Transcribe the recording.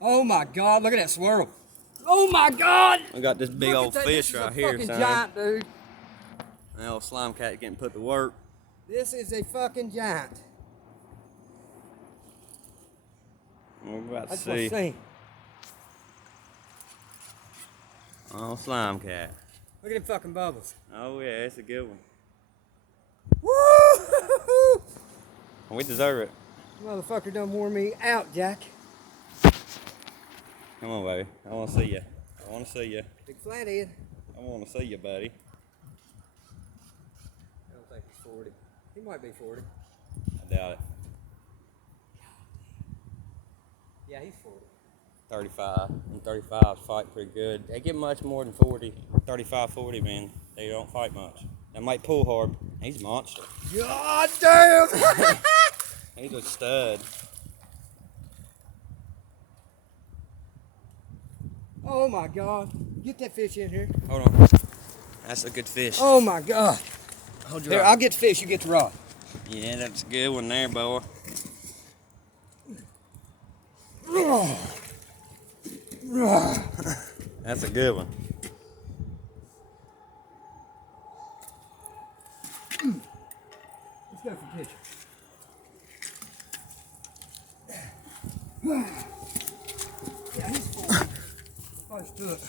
Oh my God, look at that swirl. Oh my God! We got this big old fish this right is a here, fucking son. giant, dude. That old slime cat getting put to work. This is a fucking giant. We're about to That's what's see. seen. Oh, slime cat. Look at them fucking bubbles. Oh yeah, it's a good one. Woo! We deserve it. Motherfucker done wore me out, Jack. Come on, baby. I want to see you. I want to see you. Big flathead. I want to see you, buddy. I don't think he's 40. He might be 40. I doubt it. Yeah, he's 40. 35. And 35 fight pretty good. They get much more than 40. 35, 40, man. They don't fight much. They might pull hard. He's a monster. God damn! He's a stud. Oh my God. Get that fish in here. Hold on. That's a good fish. Oh my God. Hold your Here, rod. I'll get the fish, you get the rod. Yeah, that's a good one there, boy. That's a good one. Let's go for a picture. Yeah, he's 40. Close to it.